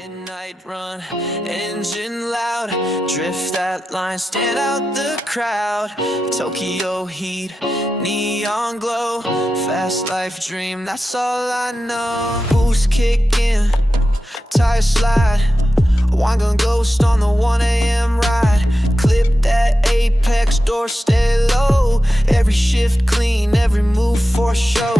Midnight run, engine loud, drift that line, stand out the crowd. Tokyo heat, neon glow, fast life dream, that's all I know. Boost kick in, tire slide, wine gun ghost on the 1 a.m. ride. Clip that apex, door stay low, every shift clean, every move for show.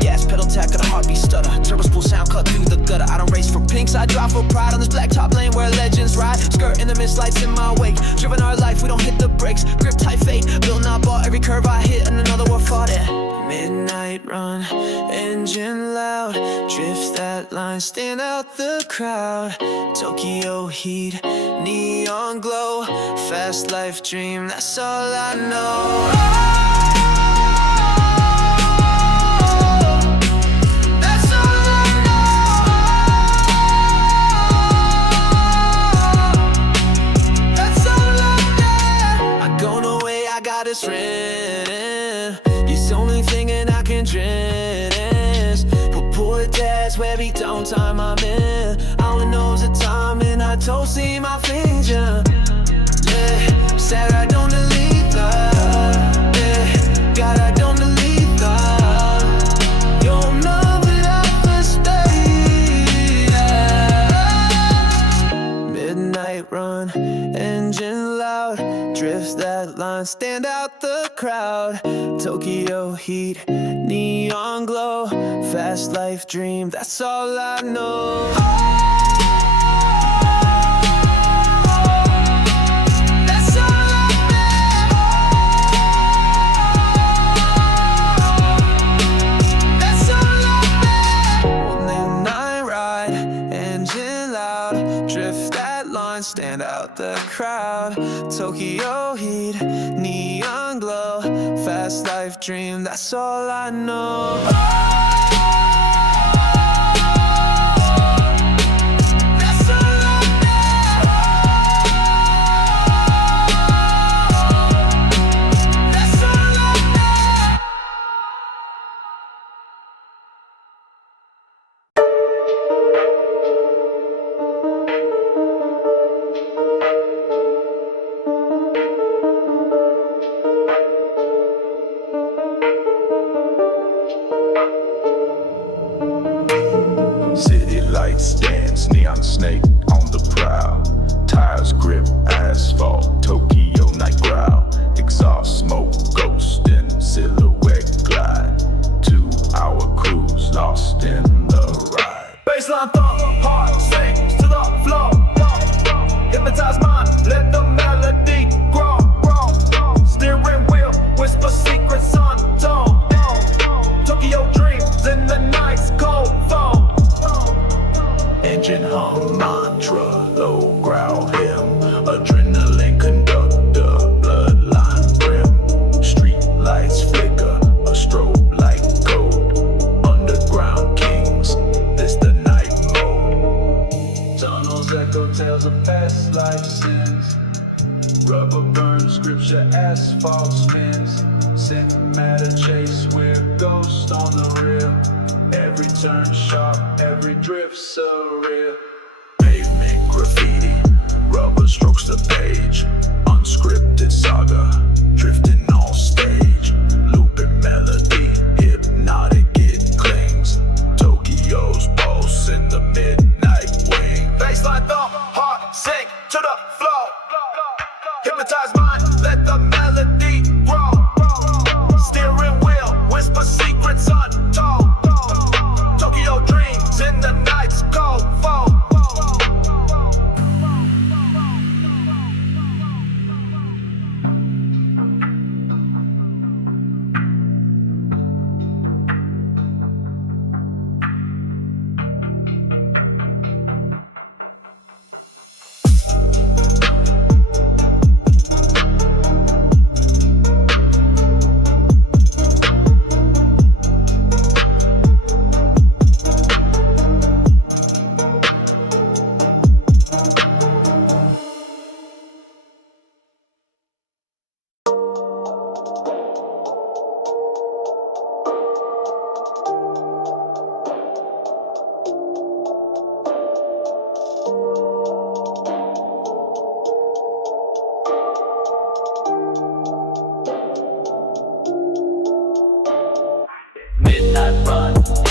Gas pedal tack, got a heartbeat stutter, turbo spool sound cut through the gutter. I don't race for pinks, I drive for pride on this black top lane where legends ride. Skirt in the mist, lights in my wake, driven our life, we don't hit the brakes. Grip tight fate, built not bought, every curve I hit and another war fought it. Midnight run, engine loud, drift that line, stand out the crowd. Tokyo heat, neon glow, fast life dream, that's all I know. That's all I know. That's all I know. I go no way, I got this written. It's the only thing that I can dread is but poor dad's where we don't time I'm in. All I know is the time and I don't see my future. Yeah, sad I don't delete that. Yeah, God I don't delete that. You'll never ever stay. Yeah. Midnight run, engine loud, drift that line, stand out the crowd. Tokyo heat, neon glow, fast life dream, that's all I know. That's all I know. That's all I know. Midnight ride, engine loud, drift that line, stand out the crowd. Tokyo heat, neon glow, fast life dream, that's all I know. That's all I know. That's all I know. City lights dance, neon snake on the prowl. Tires grip asphalt, Tokyo night growl. Exhaust smoke, ghost in silhouette glide. 2-hour cruise, lost in the ride. Baseline thump, heart sinks to the floor. Hypnotize mind, let the melody grow. Steering wheel, whisper secrets untold. Tokyo dreams in the night's cold fold. Engine hum mantra, low growl hymn. Adrenaline conductor, bloodline brim. Street lights flicker, a strobe light code. Underground kings, this the night mode. Tunnels echo tales of past life sins. Rubber burns, scripture, asphalt spins. Cinematic chase with ghost on the rear. Every turn sharp, every drift surreal. Pavement graffiti, rubber strokes the page. Unscripted saga, drifting on stage. Looping melody, hypnotic it clings. Tokyo's pulse in the midnight wing. Baseline thump, heart sink to the floor. Hypnotize mind, let the melody grow. Steering wheel, whisper secrets untold. Tokyo dreams in the night's cold fold. not run.